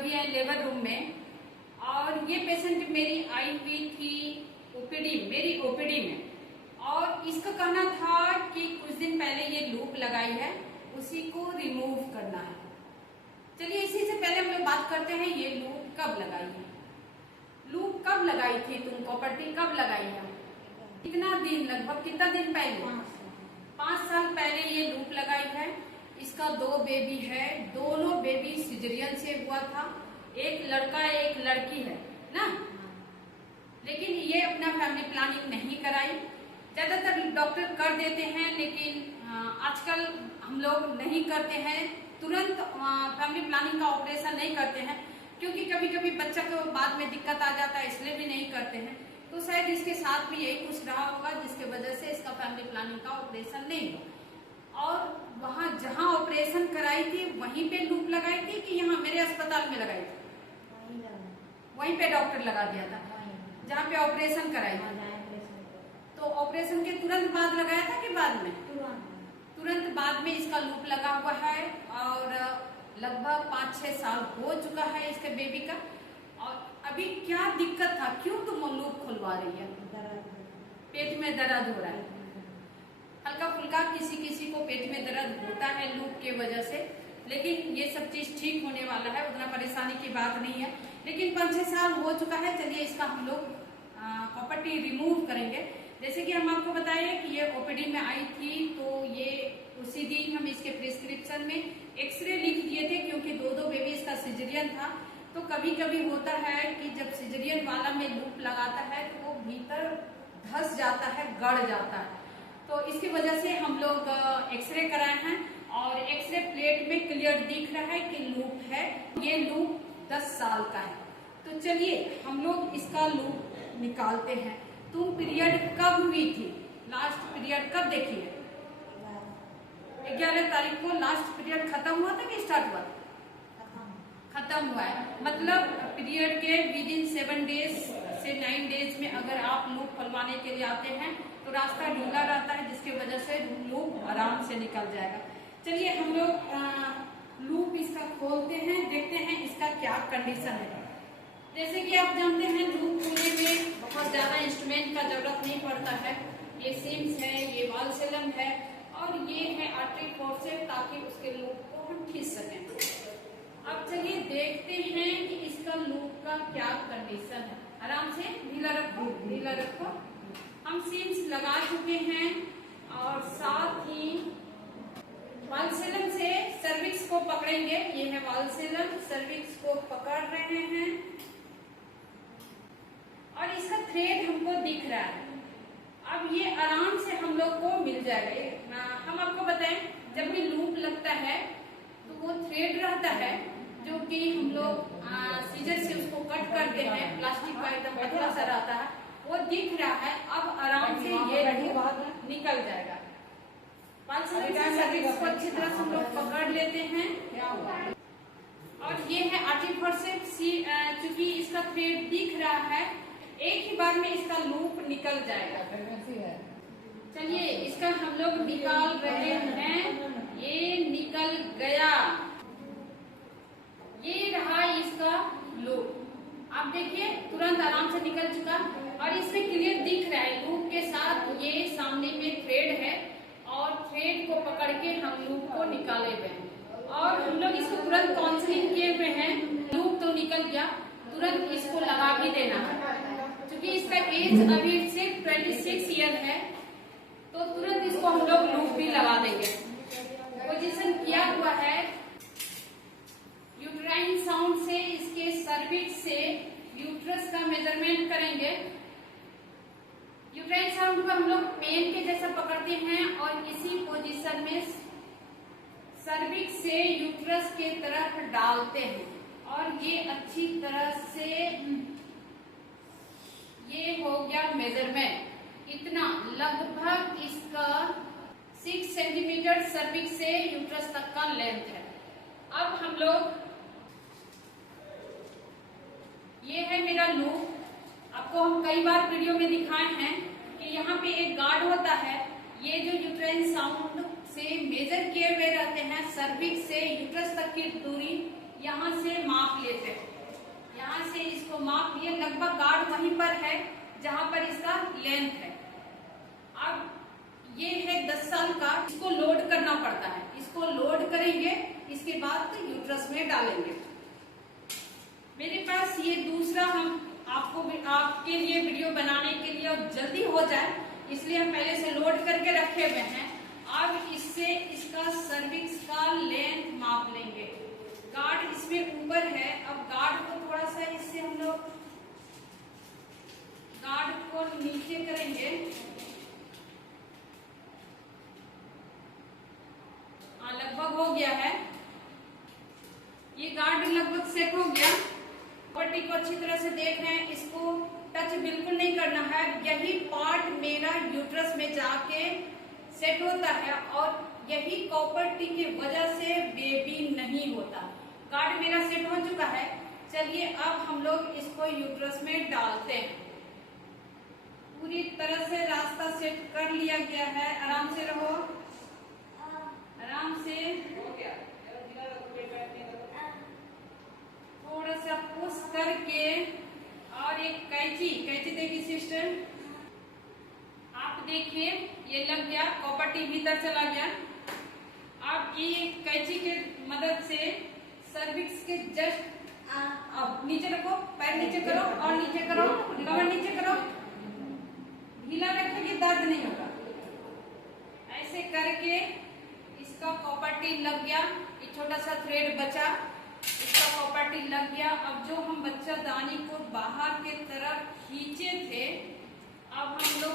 अभी है labour room में। और ये पेशेंट मेरी आई हुई थी मेरी ओपीडी में, और इसका कहना था कि कुछ दिन पहले ये लूप लगाई है, उसी को रिमूव करना है। चलिए इसी से पहले हम लोग बात करते हैं, ये लूप कब लगाई है। लूप कब लगाई थी तुमको, पट्टी कब लगाई है, कितना दिन, लगभग कितना दिन पहले? 5 साल पहले ये लूप लगाई है। इसका 2 बेबी है, दोनों बेबी सिजेरियन से हुआ था, एक लड़का एक लड़की है ना। लेकिन ये अपना फैमिली प्लानिंग नहीं कराई। ज्यादातर डॉक्टर कर देते हैं, लेकिन आजकल हम लोग नहीं करते हैं, तुरंत फैमिली प्लानिंग का ऑपरेशन नहीं करते हैं, क्योंकि कभी कभी बच्चा को बाद में दिक्कत आ जाता है, इसलिए भी नहीं करते हैं। तो शायद इसके साथ भी यही कुछ रहा होगा, जिसके वजह से इसका फैमिली प्लानिंग का ऑपरेशन नहीं हुआ। और वहाँ जहाँ ऑपरेशन कराई थी वहीं पे लूप लगाई थी कि यहाँ मेरे अस्पताल में लगाई थी? वहीं पे डॉक्टर लगा दिया था जहाँ पे ऑपरेशन कराई थी। तो ऑपरेशन के तुरंत बाद लगाया था कि बाद में? तुरंत बाद में इसका लूप लगा हुआ है, और लगभग 5-6 साल हो चुका है इसके बेबी का। और अभी क्या दिक्कत था, क्यों तुम लूप खुलवा रही है? पेट में दर्द हो रहा है, हल्का फुल्का किसी किसी को पेट में दर्द होता है लूप के वजह से, लेकिन ये सब चीज ठीक होने वाला है, उतना परेशानी की बात नहीं है। लेकिन 5-6 साल हो चुका है। चलिए इसका हम लोग पट्टी रिमूव करेंगे। जैसे कि हम आपको बताएं कि ये ओपीडी में आई थी, तो ये उसी दिन हम इसके प्रिस्क्रिप्शन में एक्सरे लिख दिए थे, क्योंकि 2 बेबी इसका सिजेरियन था। तो कभी कभी होता है कि जब सिजेरियन वाला में लूप लगाता है तो वो भीतर धंस जाता है, गड़ जाता है। तो इसकी वजह से हम लोग एक्सरे कराए हैं, और एक्सरे प्लेट में क्लियर दिख रहा है कि लूप है। ये लूप 10 साल का है। तो चलिए हम लोग इसका लूप निकालते हैं। तुम पीरियड कब हुई थी, लास्ट पीरियड कब देखी है? 11 तारीख को लास्ट पीरियड खत्म हुआ था कि स्टार्ट हुआ? खत्म हुआ है। मतलब पीरियड के विदिन 7 डेज से 9 डेज में अगर आप लूप खुलवाने के लिए आते हैं तो रास्ता ढीला रहता है, जिसकी वजह से लूप आराम से निकल जाएगा। चलिए हम लोग लूप इसका खोलते हैं, देखते हैं इसका क्या कंडीशन है। जैसे कि आप जानते हैं लूप खोलने में बहुत ज्यादा इंस्ट्रूमेंट का जरूरत नहीं पड़ता है। ये सिम्स है, ये वाल्सेलम है, और ये है आर्टरी फोर्सेप्स, ताकि उसके लूप को हम खींच सकें। अब चलिए देखते हैं कि इसका लूप का क्या कंडीशन है। आराम से ढीला रखो, ढीला रखो। हम सिम्स लगा चुके हैं, और साथ ही वाल्सेलम से सर्विक्स को पकड़ेंगे। ये है वाल्सेलम, सर्विक्स को पकड़ रहे हैं, और इसका थ्रेड हमको दिख रहा है। अब ये आराम से हम लोग को मिल जाएगा। हम आपको बताएं, जब भी लूप लगता है तो वो थ्रेड रहता है, जो कि हम लोग सीजर से उसको कट करते हैं, प्लास्टिक का एकदम पतला सा रहता है, वो दिख रहा है। अब आराम से ये लूप निकल जाएगा। सर्विक्स को अच्छी तरह से हम लोग पकड़ लेते हैं, और ये है आर्टरी फोर्सेप्स। चूंकि इसका थ्रेड दिख रहा है, एक ही बार में इसका लूप निकल जाएगा। चलिए इसका हम लोग निकाल रहे हैं। ये निकल गया, ये रहा इसका लूप। आप देखिए तुरंत आराम से निकल चुका, और इसमें क्लियर दिख रहा है लूप के साथ ये सामने में थ्रेड है, और थ्रेड को पकड़ के हम लूप को निकाले हुए हैं। और हम लोग इसको तुरंत काउंसलिंग किए हुए हैं। लूप तो निकल गया, तुरंत इसको लगा भी देना है। क्योंकि इसका एज अभी सिर्फ 26 ईयर है, तो तुरंत इसको हम लोग लूप भी लगा देंगे। पोजीशन किया हुआ है, यूट्राइन साउंड से इसके सर्विक्स से यूट्रस का मेजरमेंट करेंगे। यूट्राइन साउंड को हम लोग पेन के जैसा पकड़ते हैं, और इसी पोजीशन में सर्विक्स से यूट्रस के तरफ डालते हैं, और ये अच्छी तरह से ये हो गया मेजरमेंट। इतना लगभग इसका 6 सेंटीमीटर सर्विक्स से यूट्रस तक का लेंथ है। अब हम लोग, ये है मेरा लूप। आपको हम कई बार वीडियो में दिखाए हैं कि यहाँ पे एक गार्ड होता है। ये जो यूट्राइन साउंड से मेजर किए हुए रहते हैं सर्विक्स से यूट्रस तक की दूरी, यहाँ से माप लेते हैं, यहाँ से इसको माप लिए, लगभग गार्ड वहीं पर है जहां पर इसका लेंथ है। अब ये है 10 साल का, इसको लोड करना पड़ता है, इसको लोड करेंगे, इसके बाद यूट्रस में डालेंगे। मेरे पास ये दूसरा, हम आपके लिए वीडियो बनाने के लिए और जल्दी हो जाए इसलिए हम पहले से लोड करके रखे हुए हैं। अब इससे इसका सर्विक्स का लेंथ माप लेंगे। गार्ड इसमें ऊपर है, अब गार्ड को थोड़ा सा इससे हम लोग गार्ड को नीचे करेंगे। लगभग हो गया है, ये गार्ड लगभग सेट हो गया। पट्टी को अच्छी तरह से देख रहे हैं, इसको टच बिल्कुल नहीं करना है। यही पार्ट मेरा यूट्रस में जाके सेट होता है और यही कॉपर टी की वजह से बेबी नहीं होता। गार्ड मेरा सेट हो चुका है। चलिए अब हम लोग इसको यूट्रस में डालते हैं। पूरी तरह से रास्ता सेट कर लिया गया है। आराम से रहो, आराम से। थोड़ा सा पुश करके, और एक कैंची देखिए सिस्टर, आप देखिए ये लग गया, कॉपर टी भीतर चला गया। आप ये कैंची के मदद से सर्विक्स के जस्ट अब नीचे रखो, पैर नीचे करो और नीचे करो, कमर नीचे करो, ढीला रखेंगे दर्द नहीं होगा। ऐसे करके इसका कॉपर टी लग गया, ये छोटा सा थ्रेड बचा, इसका कॉपर टी लग गया। अब जो हम बच्चादानी को बाहर के तरफ खींचे थे, अब हम लोग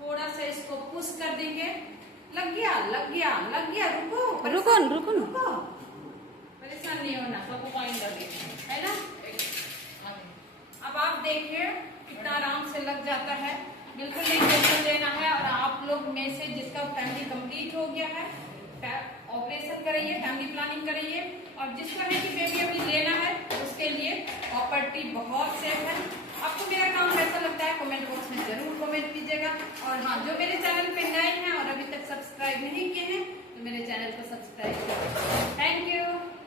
थोड़ा सा इसको पुश कर देंगे। लग गया, लग गया, लग गया। रुको रुको रुको रुको, परेशान नहीं होना, सबको पॉइंट लगे है ना। अब आप देखिए कितना आराम से लग जाता है, बिल्कुल नहीं टेंशन लेना है। और आप लोग में से जिसका फैमिली कंप्लीट हो गया है, ऑपरेशन कराइए, फैमिली प्लानिंग कराइए। और जिसको है कि बेबी अभी लेना है, उसके लिए कॉपर टी बहुत सेफ है। आपको मेरा काम कैसा लगता है कमेंट बॉक्स में जरूर कमेंट कीजिएगा। और हाँ, जो मेरे चैनल पे नए हैं और अभी तक सब्सक्राइब नहीं किए हैं तो मेरे चैनल को सब्सक्राइब करें। Thank you.